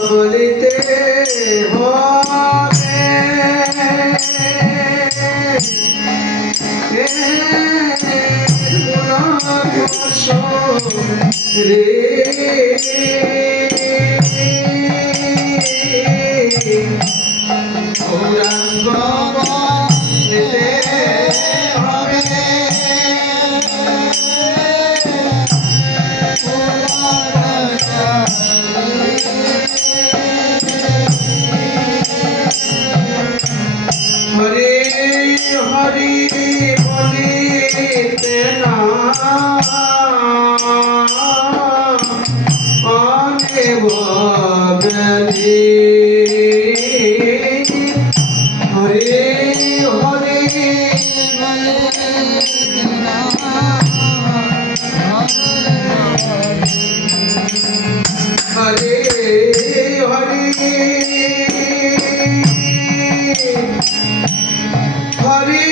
বলিতে হবে রে গৌরাঙ্গ বলিতে হবে হরি হরি বলিতে না অনেব গলি হরি হরি হরি হরি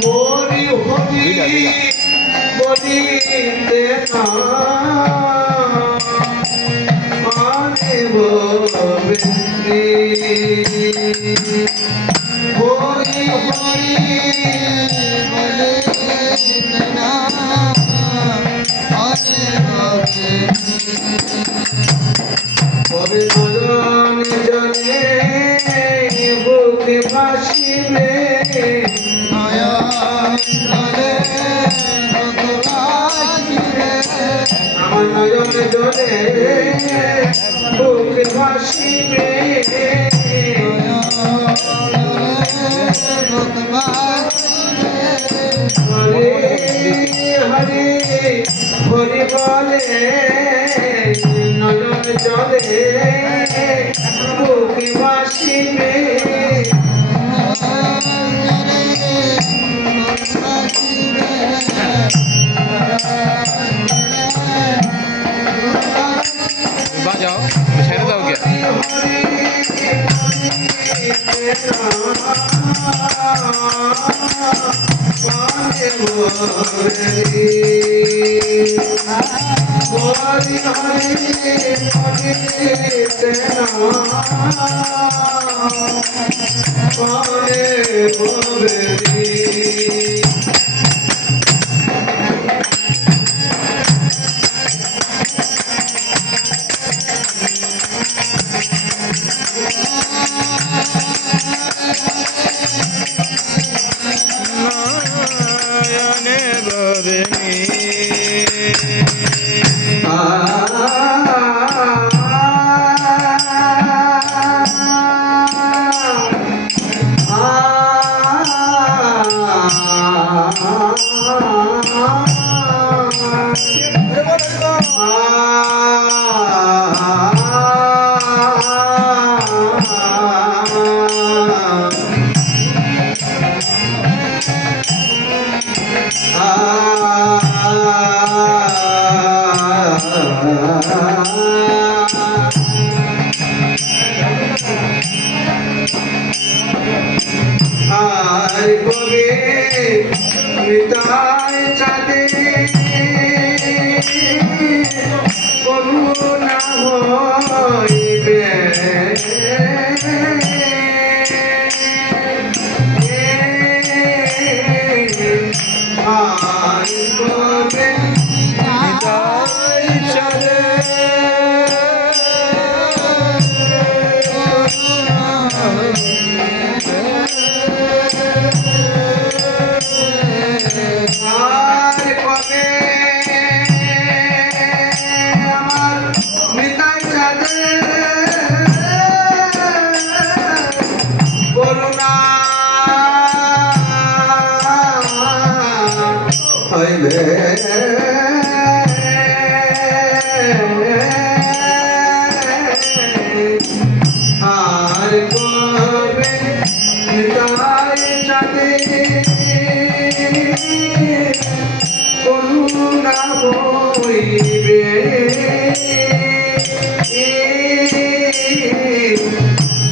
হরি হরি হরি বলিতে না অনেব গলি হরি হরি কবে নয়ন জলে বুকে ভাসিবে আমার নয়ন জলে বুকে ভাসিবে হরে হরে হরি বলে নয়ন জলে বুকে ভাসিবে বাজাও ছেড়ে দাও কে হরি হরি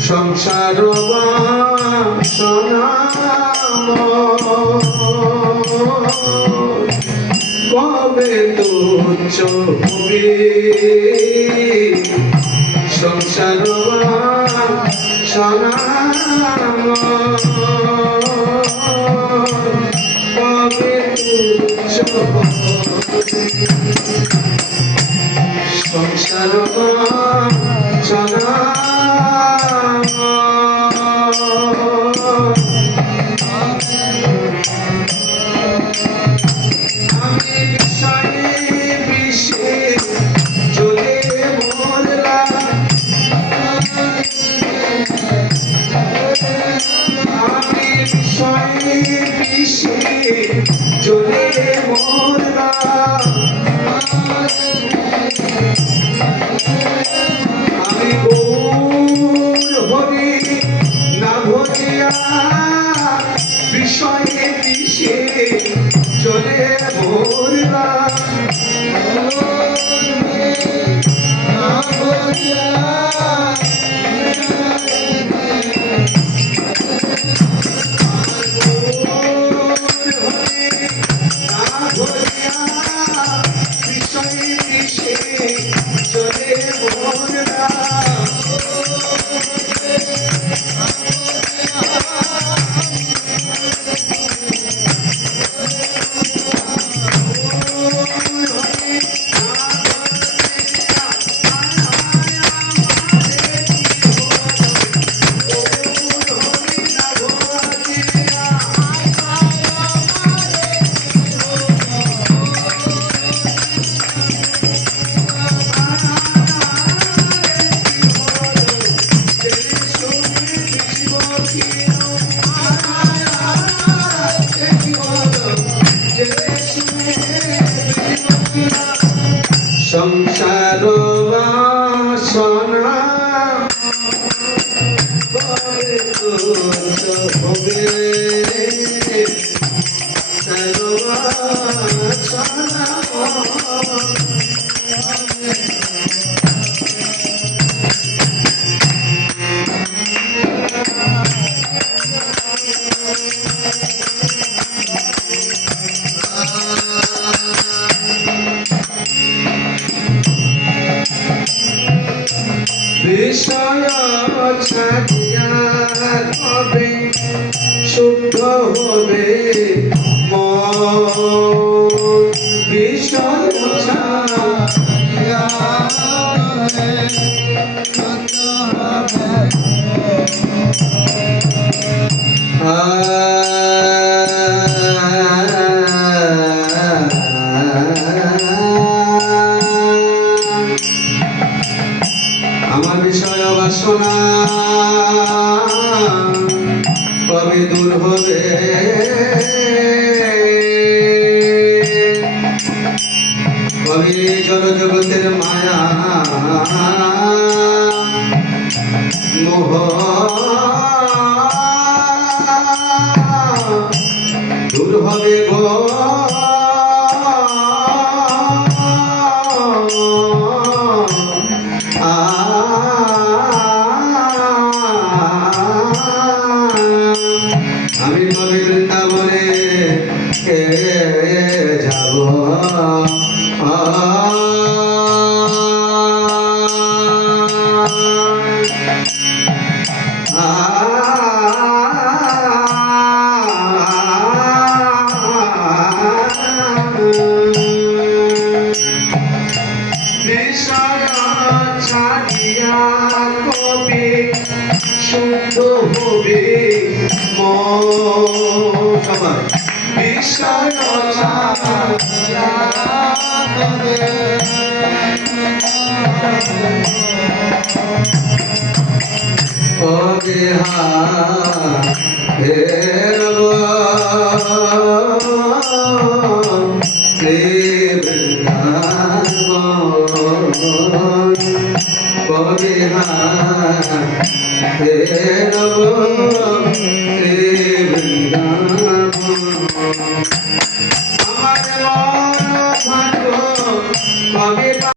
সংসার কবে তুচ্ছ হবে সংসার সনাম কবে তুচ্ছ সংসার সনাম আমি বিষয়ে বিষে চলে মরলাম আমি বিষয়ে বিষে চলে মরলাম আমি গৌর হরি না ভরিয়া বিষয়ে বিষে চলে মরলাম বিষয়ে বিষে চলে মরলাম সংসার বাসনা কবে তুচ্ছ হবে সর্ববাসনা বিষয় ছাড়িয়া কবে শুদ্ধ হবে মন বিষয় ছাড়িয়া আমার বিষয় বাসনা কবে দূর হবে কবে জড় জগতের মায়া মোহ দূর হবে গো আমি কবে বৃন্দাবনে যাব ছাড়িয়া কবে শুদ্ধ হবে মন বিষয় ছাড়িয়া কবে কবে হেরব কবে আমার মন ভালো কবে